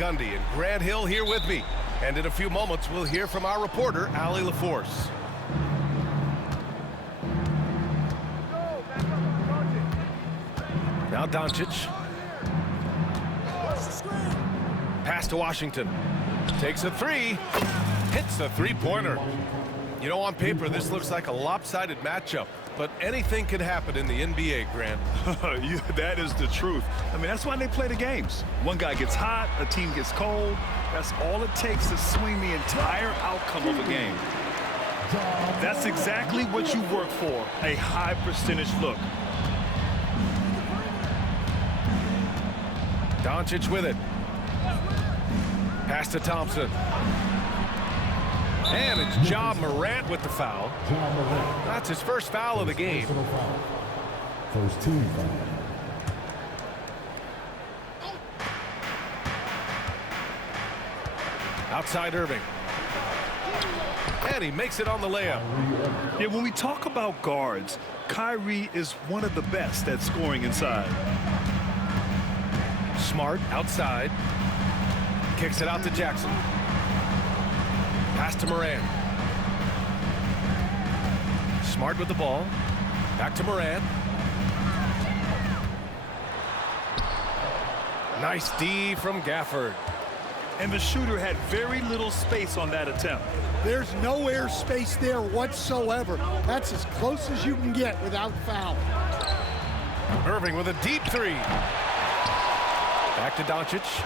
Gundy and Grant Hill here with me. And in a few moments, we'll hear from our reporter, Allie LaForce. Now Doncic. Pass to Washington. Takes a three. Hits the three-pointer. You know, on paper, this looks like a lopsided matchup, but anything can happen in the NBA, Grant. That is the truth. I mean, that's why they play the games. One guy gets hot, a team gets cold. That's all it takes to swing the entire outcome of a game. That's exactly what you work for, a high percentage look. Doncic with it. Pass to Thompson. And it's Ja Morant with the foul. That's his first foul of the game. First team foul. Outside Irving. And he makes it on the layup. Yeah, when we talk about guards, Kyrie is one of the best at scoring inside. Smart outside. Kicks it out to Jackson. Pass to Morant. Smart with the ball. Back to Morant. Nice D from Gafford. And the shooter had very little space on that attempt. There's no air space there whatsoever. That's as close as you can get without foul. Irving with a deep three. Back to Doncic.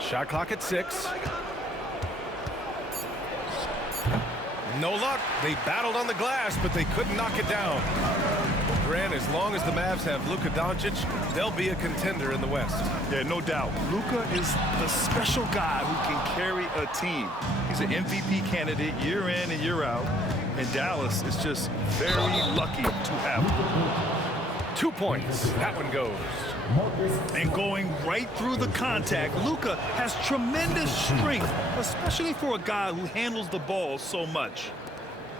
Shot clock at 6. No luck. They battled on the glass, but they couldn't knock it down. Grant, as long as the Mavs have Luka Doncic, they'll be a contender in the West. Yeah, no doubt. Luka is the special guy who can carry a team. He's an MVP candidate year in and year out. And Dallas is just very lucky to have him. 2 points. That one goes. And going right through the contact, Luka has tremendous strength, especially for a guy who handles the ball so much.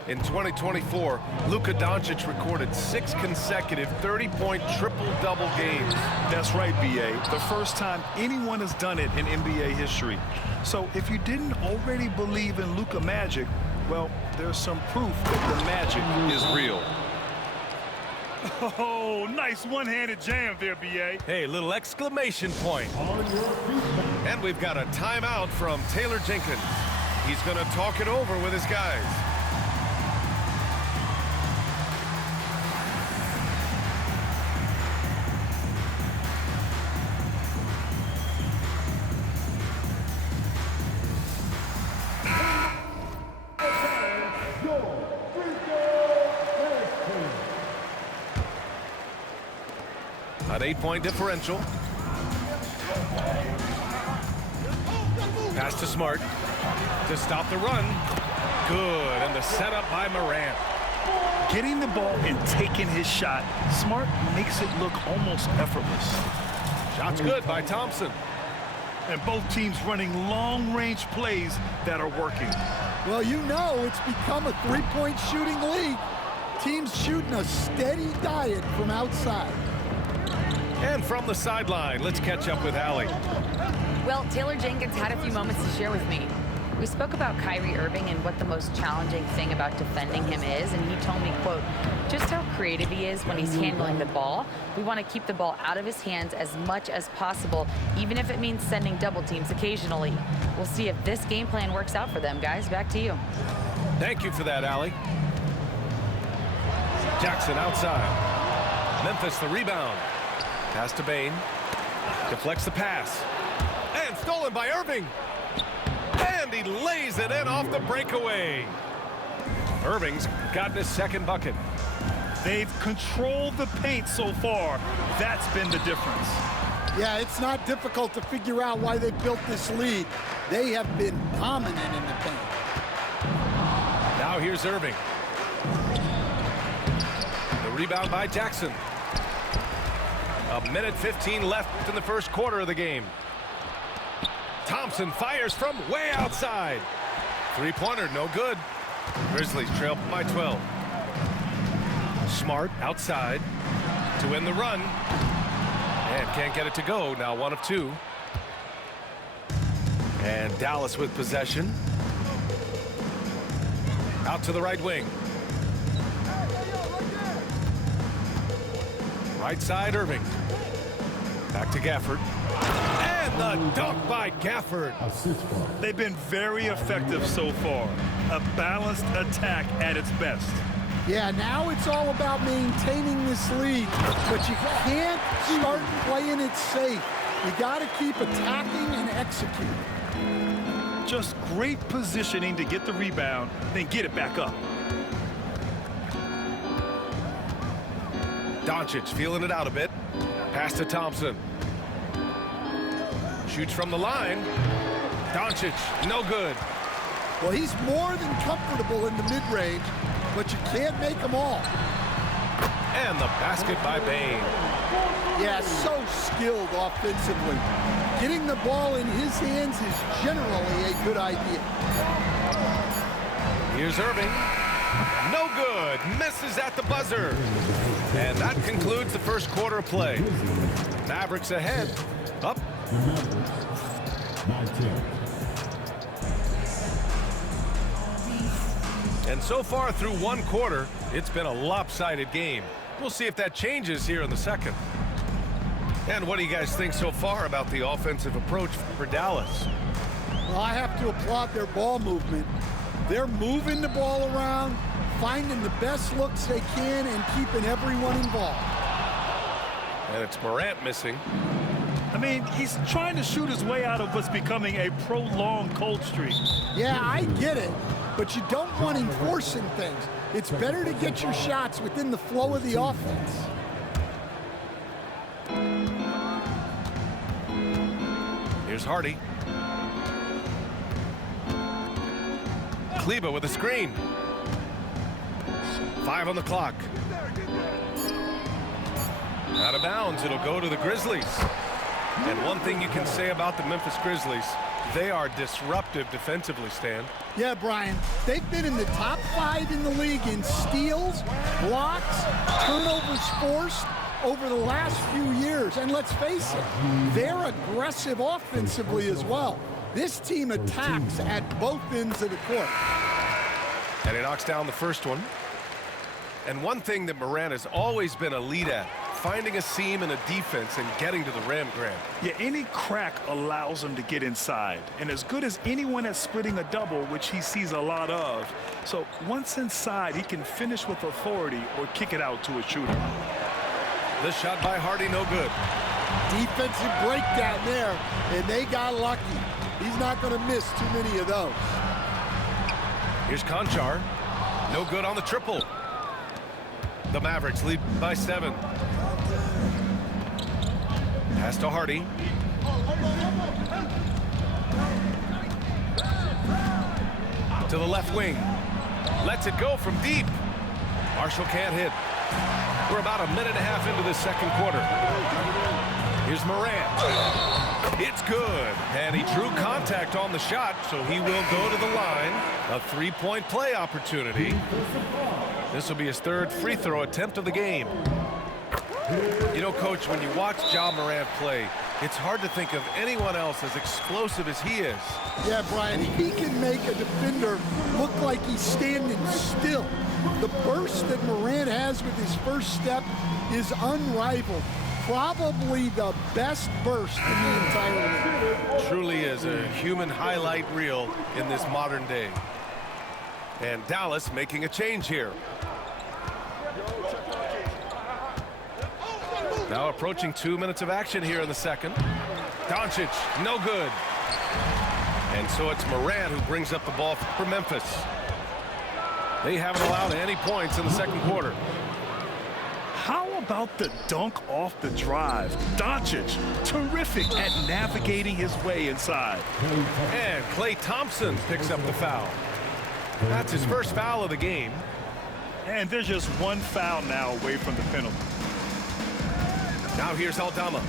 In 2024, Luka Doncic recorded 6 consecutive 30-point triple-double games. That's right, B.A. The first time anyone has done it in NBA history. So if you didn't already believe in Luka magic, well, there's some proof that the magic is real. Oh, nice one-handed jam there, B.A. Hey, little exclamation point. And we've got a timeout from Taylor Jenkins. He's going to talk it over with his guys. An 8-point differential. Pass to Smart to stop the run. Good, and the setup by Morant. Getting the ball and taking his shot, Smart makes it look almost effortless. Shot's good by Thompson. And both teams running long-range plays that are working. Well, you know it's become a three-point shooting league. Teams shooting a steady diet from outside. And from the sideline, let's catch up with Allie. Well, Taylor Jenkins had a few moments to share with me. We spoke about Kyrie Irving and what the most challenging thing about defending him is, and he told me, quote, just how creative he is when he's handling the ball. We want to keep the ball out of his hands as much as possible, even if it means sending double teams occasionally. We'll see if this game plan works out for them, guys. Back to you. Thank you for that, Allie. Jackson outside. Memphis the rebound. Pass to Bane. Deflects the pass. And stolen by Irving. And he lays it in off the breakaway. Irving's gotten his second bucket. They've controlled the paint so far. That's been the difference. Yeah, it's not difficult to figure out why they built this lead. They have been dominant in the paint. Now here's Irving. The rebound by Jackson. A minute 15 left in the first quarter of the game. Thompson fires from way outside. Three-pointer, no good. Grizzlies trail by 12. Smart outside to win the run. And can't get it to go. Now 1 of 2. And Dallas with possession. Out to the right wing. Right side, Irving. Back to Gafford. And the dunk by Gafford. They've been very effective so far. A balanced attack at its best. Yeah, now it's all about maintaining this lead, but you can't start playing it safe. You got to keep attacking and executing. Just great positioning to get the rebound, then get it back up. Doncic feeling it out a bit. Pass to Thompson. Shoots from the line. Doncic, no good. Well, he's more than comfortable in the mid-range, but you can't make them all. And the basket by Bane. Yeah, so skilled offensively. Getting the ball in his hands is generally a good idea. Here's Irving. No good. Misses at the buzzer. And that concludes the first quarter of play. Mavericks ahead. Up. And so far through one quarter, it's been a lopsided game. We'll see if that changes here in the second. And what do you guys think so far about the offensive approach for Dallas? Well, I have to applaud their ball movement. They're moving the ball around, finding the best looks they can, and keeping everyone involved. And it's Morant missing. I mean, he's trying to shoot his way out of what's becoming a prolonged cold streak. Yeah, I get it, but you don't want him forcing things. It's better to get your shots within the flow of the offense. Here's Hardy. Kleba with a screen. 5 on the clock. Out of bounds, it'll go to the Grizzlies. And one thing you can say about the Memphis Grizzlies, they are disruptive defensively, Stan. Yeah, Brian, they've been in the top 5 in the league in steals, blocks, turnovers forced over the last few years. And let's face it, they're aggressive offensively as well. This team attacks at both ends of the court. And he knocks down the first one. And one thing that Morant has always been a lead at, finding a seam in a defense and getting to the rim, Grant. Yeah, any crack allows him to get inside. And as good as anyone at splitting a double, which he sees a lot of. So once inside, he can finish with authority or kick it out to a shooter. The shot by Hardy, no good. Defensive breakdown there, and they got lucky. He's not going to miss too many of those. Here's Conchar. No good on the triple. The Mavericks lead by 7. Pass to Hardy. To the left wing. Lets it go from deep. Marshall can't hit. We're about a minute and a half into this second quarter. Here's Morant. It's good. And he drew contact on the shot, so he will go to the line. A 3-point play opportunity. This will be his 3rd free throw attempt of the game. You know, Coach, when you watch Ja Morant play, it's hard to think of anyone else as explosive as he is. Yeah, Brian, he can make a defender look like he's standing still. The burst that Morant has with his first step is unrivaled. Probably the best burst in the entire league. Truly is a human highlight reel in this modern day. And Dallas making a change here. Now approaching 2 minutes of action here in the second. Doncic, no good. And so it's Morant who brings up the ball for Memphis. They haven't allowed any points in the second quarter. How about the dunk off the drive? Doncic, terrific at navigating his way inside. And Klay Thompson picks up the foul. That's his first foul of the game. And there's just one foul now away from the penalty. Now here's Aldama.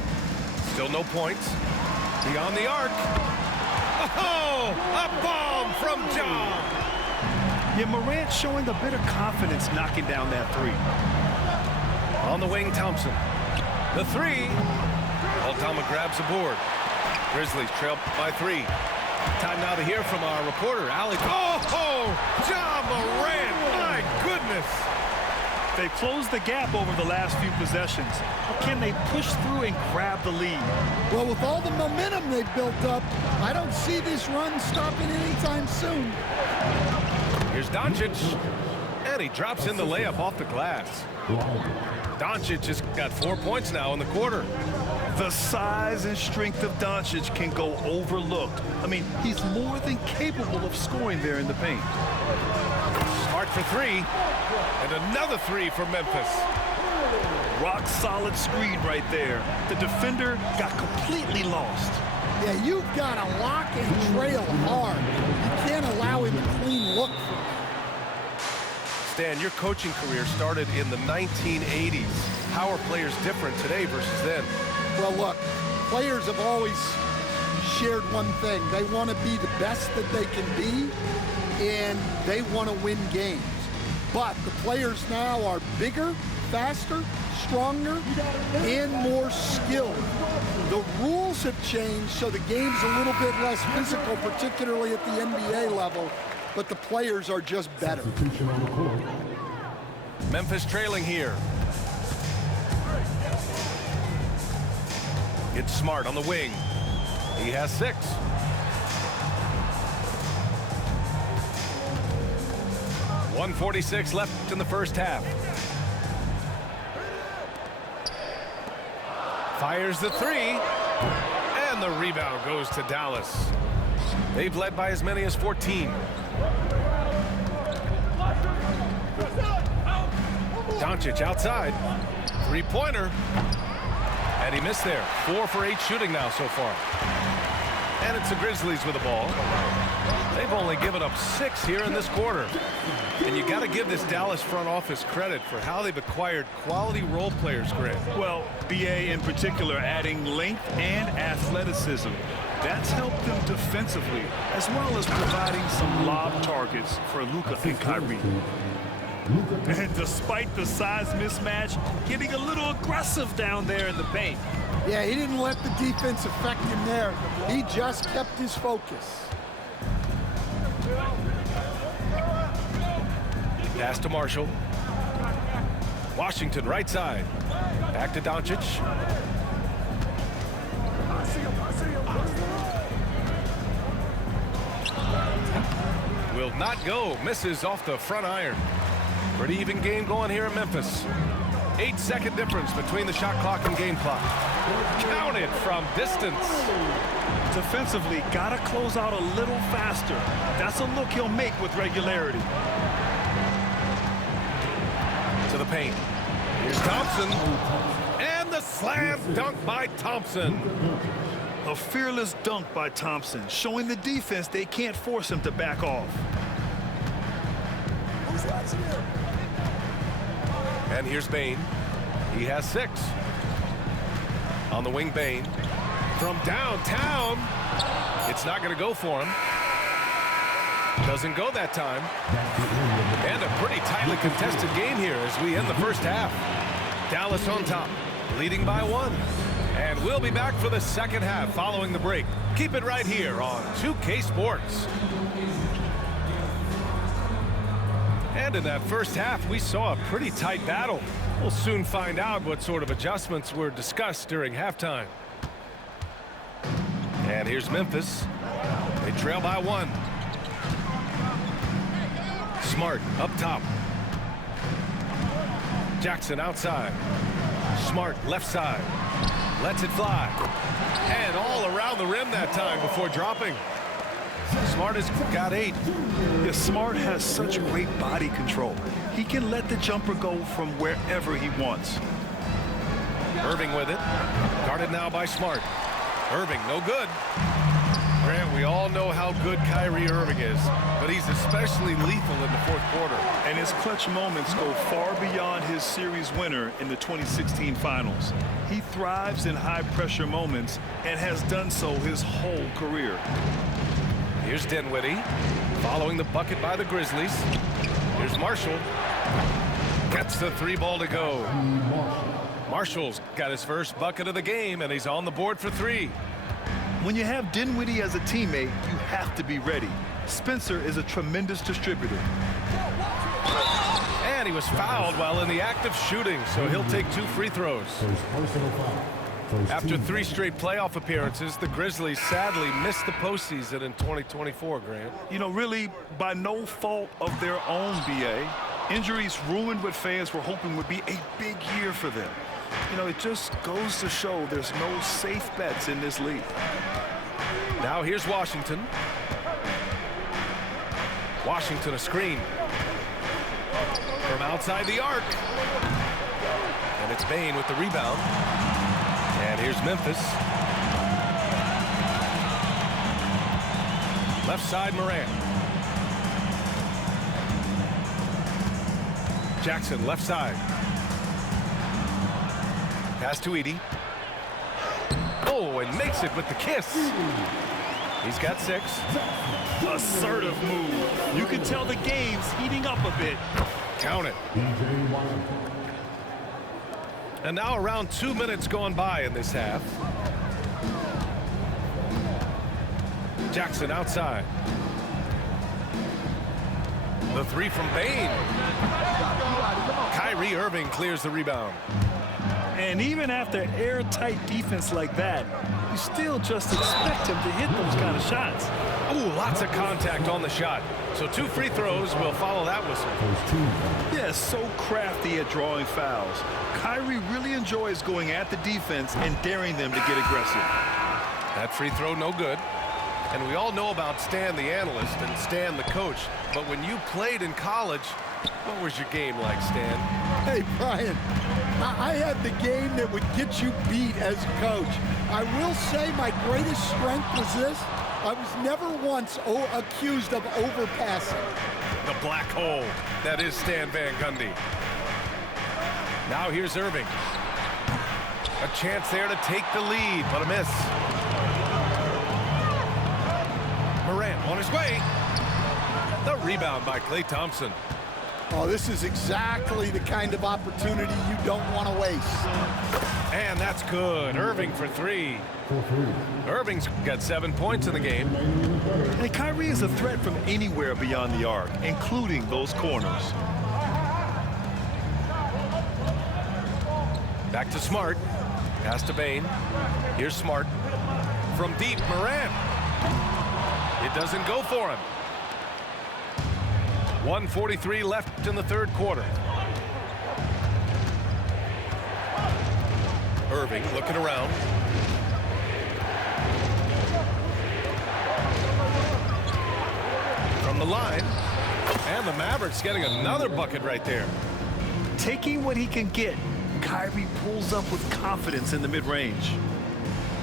Still no points. Beyond the arc. Oh, a bomb from Ja. Yeah, Morant showing a bit of confidence knocking down that 3. On the wing, Thompson. The 3. Aldama grabs the board. Grizzlies trail by 3. Time now to hear from our reporter, Alex. Oh, Ja Morant, my goodness. They've closed the gap over the last few possessions. Can they push through and grab the lead? Well, with all the momentum they've built up, I don't see this run stopping anytime soon. Here's Doncic, and he drops in the layup off the glass. Doncic has got 4 points now in the quarter. The size and strength of Doncic can go overlooked. I mean, he's more than capable of scoring there in the paint. Smart for 3, and another 3 for Memphis. Rock solid screen right there. The defender got completely lost. Yeah, you've got to lock and trail hard. You can't allow him a clean look for you. Stan, your coaching career started in the 1980s. How are players different today versus then? Well, look, players have always shared one thing. They want to be the best that they can be, and they want to win games. But the players now are bigger, faster, stronger, and more skilled. The rules have changed, so the game's a little bit less physical, particularly at the NBA level, but the players are just better. Memphis trailing here. It's Smart on the wing. He has 6. .146 left in the first half. Fires the 3, and the rebound goes to Dallas. They've led by as many as 14. Doncic outside. 3-pointer. And he missed there. 4 for 8 shooting now so far. And it's the Grizzlies with the ball. They've only given up 6 here in this quarter. And you got to give this Dallas front office credit for how they've acquired quality role players, Grant. Well, BA in particular adding length and athleticism. That's helped them defensively, as well as providing some lob targets for Luka and Kyrie. And despite the size mismatch, getting a little aggressive down there in the paint. Yeah, he didn't let the defense affect him there. He just kept his focus. Pass to Marshall. Washington right side. Back to Doncic. Will not go. Misses off the front iron. Pretty even game going here in Memphis. 8-second difference between the shot clock and game clock. Counted from distance. Defensively, gotta close out a little faster. That's a look he'll make with regularity. To the paint. Here's Thompson. And the slam dunk by Thompson. A fearless dunk by Thompson, showing the defense they can't force him to back off. And here's Bane. He has 6. On the wing, Bane. From downtown. It's not going to go for him. Doesn't go that time. And a pretty tightly contested game here as we end the first half. Dallas on top, leading by 1. And we'll be back for the second half following the break. Keep it right here on 2K Sports. And in that first half, we saw a pretty tight battle. We'll soon find out what sort of adjustments were discussed during halftime. And here's Memphis. They trail by 1. Smart up top. Jackson outside. Smart left side. Lets it fly. And all around the rim that time before dropping. Smart has got 8. Yeah, Smart has such great body control. He can let the jumper go from wherever he wants. Irving with it. Guarded now by Smart. Irving, no good. Grant, we all know how good Kyrie Irving is, but he's especially lethal in the fourth quarter. And his clutch moments go far beyond his series winner in the 2016 finals. He thrives in high-pressure moments and has done so his whole career. Here's Dinwiddie, following the bucket by the Grizzlies. Here's Marshall. Gets the 3 ball to go. Marshall's got his first bucket of the game, and he's on the board for 3. When you have Dinwiddie as a teammate, you have to be ready. Spencer is a tremendous distributor. And he was fouled while in the act of shooting, so he'll take 2 free throws. First personal foul. First After team 3 straight playoff appearances, the Grizzlies sadly missed the postseason in 2024, Grant. You know, really, by no fault of their own, BA. Injuries ruined what fans were hoping would be a big year for them. You know, it just goes to show there's no safe bets in this league. Now here's Washington. Washington a screen. From outside the arc. And it's Bane with the rebound. And here's Memphis. Left side Morant. Jackson left side. Pass to Edey. Oh, and makes it with the kiss. He's got 6. Assertive move. You can tell the game's heating up a bit. Count it. DJ Washington. And now around 2 minutes gone by in this half. Jackson outside. The 3 from Bane. Kyrie Irving clears the rebound. And even after airtight defense like that, you still just expect him to hit those kind of shots. Ooh, lots of contact on the shot. So 2 free throws will follow that whistle. First team foul. Yeah, so crafty at drawing fouls. Kyrie really enjoys going at the defense and daring them to get aggressive. That free throw no good. And we all know about Stan the analyst and Stan the coach. But when you played in college, what was your game like, Stan? Hey, Brian, I had the game that would get you beat as a coach. I will say my greatest strength was this. I was never once accused of overpassing. The black hole. That is Stan Van Gundy. Now here's Irving. A chance there to take the lead, but a miss. Morant on his way. The rebound by Klay Thompson. Oh, this is exactly the kind of opportunity you don't want to waste. And that's good. Irving for 3. Irving's got 7 points in the game. And Kyrie is a threat from anywhere beyond the arc, including those corners. Back to Smart. Pass to Bane. Here's Smart. From deep, Morant. It doesn't go for him. 1:43 left in the 3rd quarter. Irving looking around. From the line. And the Mavericks getting another bucket right there. Taking what he can get, Kyrie pulls up with confidence in the mid-range.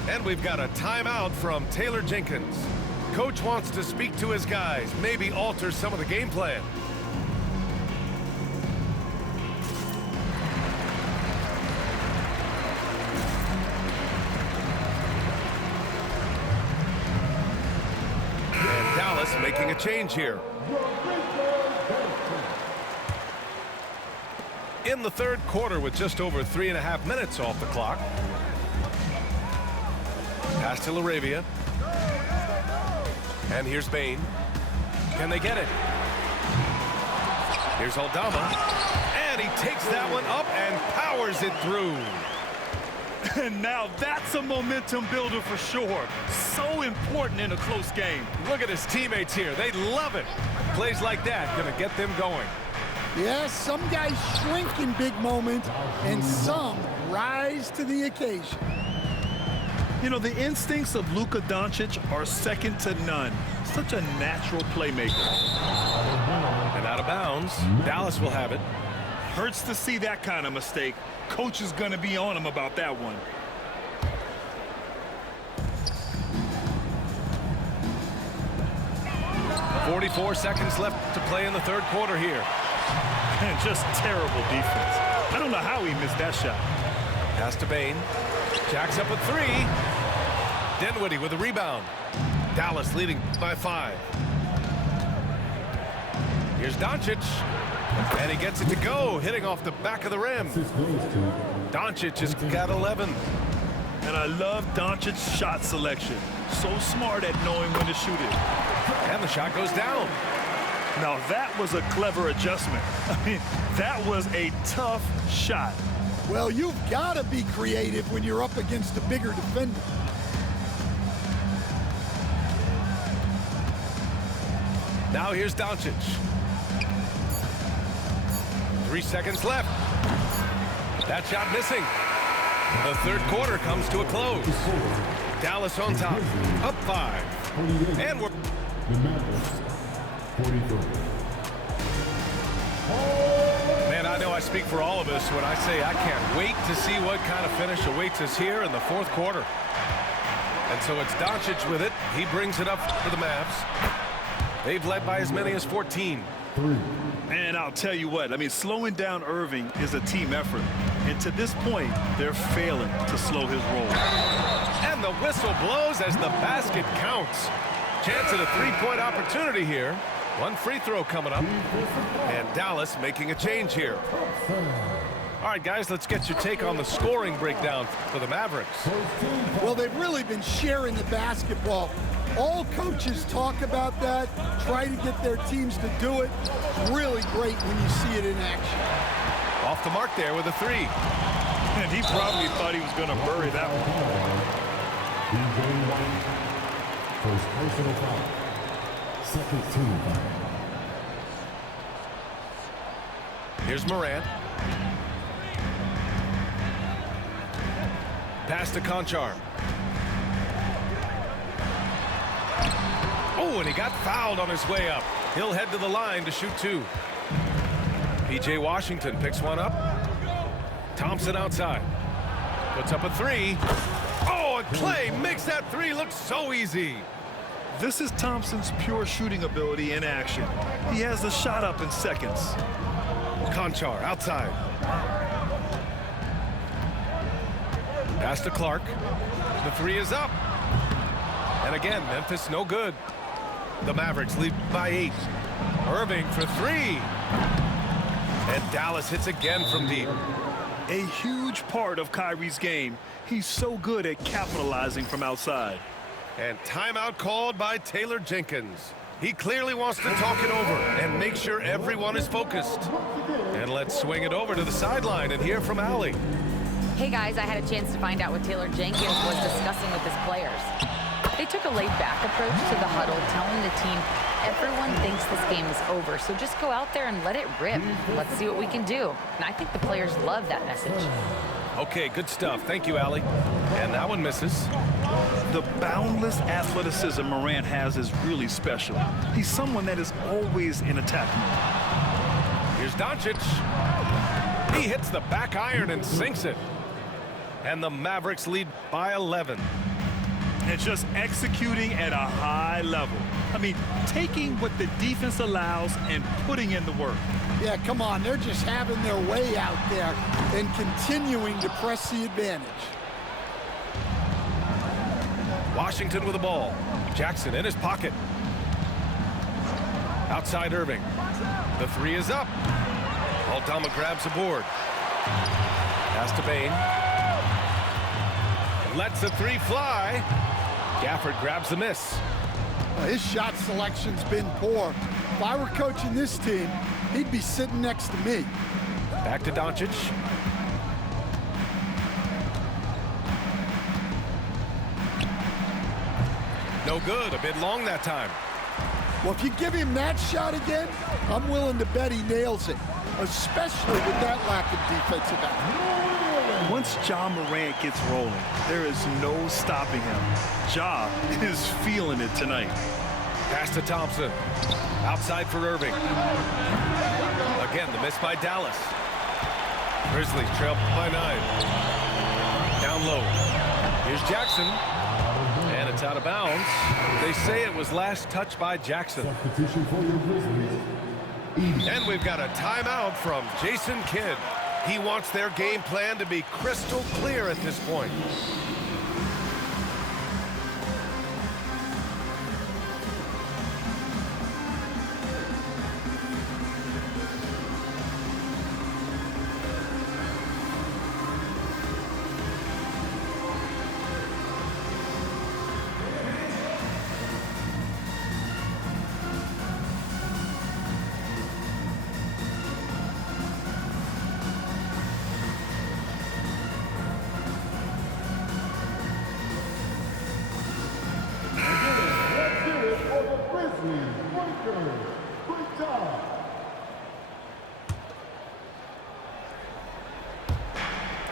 And we've got a timeout from Taylor Jenkins. Coach wants to speak to his guys, maybe alter some of the game plan. And Dallas making a change here. In the 3rd quarter with just over 3.5 minutes off the clock. Pass to LaRavia. And here's Bane. Can they get it? Here's Aldama. And he takes that one up and powers it through. And now that's a momentum builder for sure. So important in a close game. Look at his teammates here. They love it. Plays like that gonna get them going. Yes, some guys shrink in big moments, and some rise to the occasion. You know, the instincts of Luka Doncic are second to none. Such a natural playmaker. And out of bounds, Dallas will have it. Hurts to see that kind of mistake. Coach is going to be on him about that one. .44 seconds left to play in the 3rd quarter here. And just terrible defense. I don't know how he missed that shot. Pass to Bane. Jacks up a 3. Dinwiddie with a rebound. Dallas leading by 5. Here's Doncic. And he gets it to go, hitting off the back of the rim. Doncic has got 11. And I love Doncic's shot selection. So smart at knowing when to shoot it. And the shot goes down. Now that was a clever adjustment. I mean, that was a tough shot. Well, you've got to be creative when you're up against a bigger defender. Now here's Doncic. 3 seconds left. That shot missing. The third quarter comes to a close. Dallas on top, up 5. And we're... The Mavs, 43. Man, I know I speak for all of us when I say I can't wait to see what kind of finish awaits us here in the fourth quarter. And so it's Doncic with it. He brings it up for the Mavs. They've led by as many as 14. And I'll tell you what, I mean, slowing down Irving is a team effort. And to this point, they're failing to slow his roll. And the whistle blows as the basket counts. Chance at a three-point opportunity here. One free throw coming up. And Dallas making a change here. All right, guys, let's get your take on the scoring breakdown for the Mavericks. Well, they've really been sharing the basketball. All coaches talk about that, try to get their teams to do it. Really great when you see it in action. Off the mark there with a 3. And he probably thought he was going to bury that one. First personal foul. Second team foul. Here's Morant. Pass to Conchar. Oh, and he got fouled on his way up. He'll head to the line to shoot 2. P.J. Washington picks one up. Thompson outside. Puts up a 3. Oh, and Clay makes that 3 look so easy. This is Thompson's pure shooting ability in action. He has the shot up in seconds. Conchar outside. Pass to Clark. The 3 is up. And again, Memphis no good. The Mavericks lead by 8. Irving for 3. And Dallas hits again from deep. A huge part of Kyrie's game. He's so good at capitalizing from outside. And timeout called by Taylor Jenkins. He clearly wants to talk it over and make sure everyone is focused. And let's swing it over to the sideline and hear from Allie. Hey guys, I had a chance to find out what Taylor Jenkins was discussing with his players. They took a laid-back approach to the huddle, telling the team, everyone thinks this game is over, so just go out there and let it rip. Let's see what we can do. And I think the players love that message. Okay, good stuff. Thank you, Allie. And that one misses. The boundless athleticism Morant has is really special. He's someone that is always in attack mode. Here's Doncic. He hits the back iron and sinks it. And the Mavericks lead by 11. And just executing at a high level. I mean, taking what the defense allows and putting in the work. Yeah, come on. They're just having their way out there and continuing to press the advantage. Washington with the ball. Jackson in his pocket. Outside Irving. The 3 is up. Aldama grabs a board. Pass to Bane. Lets the 3 fly. Gafford grabs the miss. His shot selection's been poor. If I were coaching this team, he'd be sitting next to me. Back to Doncic. No good. A bit long that time. Well, if you give him that shot again, I'm willing to bet he nails it, especially with that lack of defensive effort. Once Ja Morant gets rolling, there is no stopping him. Ja is feeling it tonight. Pass to Thompson. Outside for Irving. Again, the miss by Dallas. Grizzlies trail by 9. Down low. Here's Jackson. And it's out of bounds. They say it was last touched by Jackson. Substitution for your Grizzlies. And we've got a timeout from Jason Kidd. He wants their game plan to be crystal clear at this point.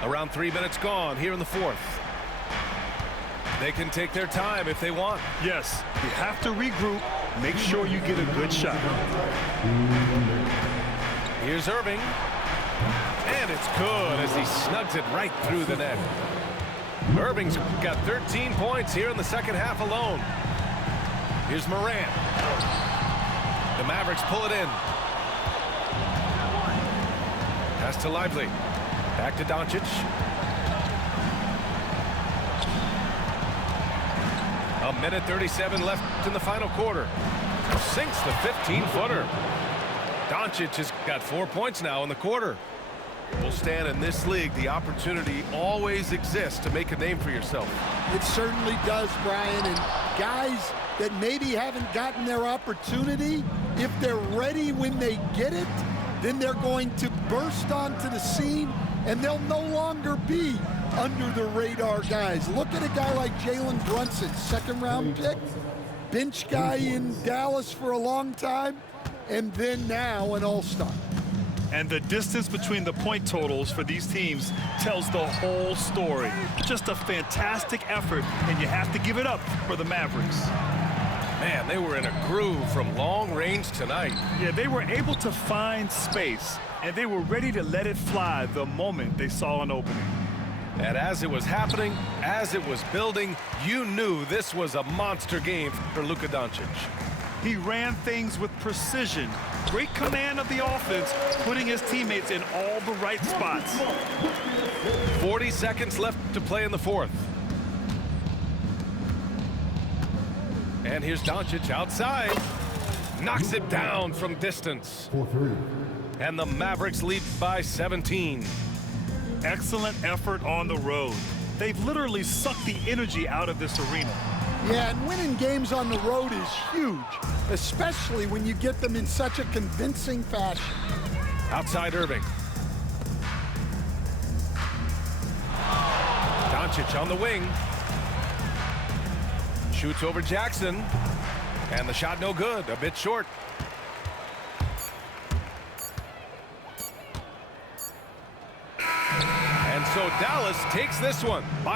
Around 3 minutes gone here in the fourth. They can take their time if they want. Yes, you have to regroup. Make sure you get a good shot. Here's Irving. And it's good as he snugs it right through the net. Irving's got 13 points here in the second half alone. Here's Morant. The Mavericks pull it in. Pass to Lively. Back to Doncic. A minute 37 left in the final quarter. Sinks the 15-footer. Doncic has got 4 points now in the quarter. Well, Stan, in this league, the opportunity always exists to make a name for yourself. It certainly does, Brian. And guys that maybe haven't gotten their opportunity, if they're ready when they get it, then they're going to burst onto the scene, and they'll no longer be under the radar guys. Look at a guy like Jalen Brunson, second-round pick, bench guy in Dallas for a long time, and then now an all-star. And the distance between the point totals for these teams tells the whole story. Just a fantastic effort, and you have to give it up for the Mavericks. Man, they were in a groove from long range tonight. Yeah, they were able to find space, and they were ready to let it fly the moment they saw an opening. And as it was happening, as it was building, you knew this was a monster game for Luka Doncic. He ran things with precision, great command of the offense, putting his teammates in all the right spots. 40 seconds left to play in the fourth. And here's Doncic outside. Knocks it down from distance. 4-3. And the Mavericks lead by 17. Excellent effort on the road. They've literally sucked the energy out of this arena. Yeah, and winning games on the road is huge, especially when you get them in such a convincing fashion. Outside Irving. Doncic on the wing. Shoots over Jackson. And the shot no good, a bit short. And so Dallas takes this one by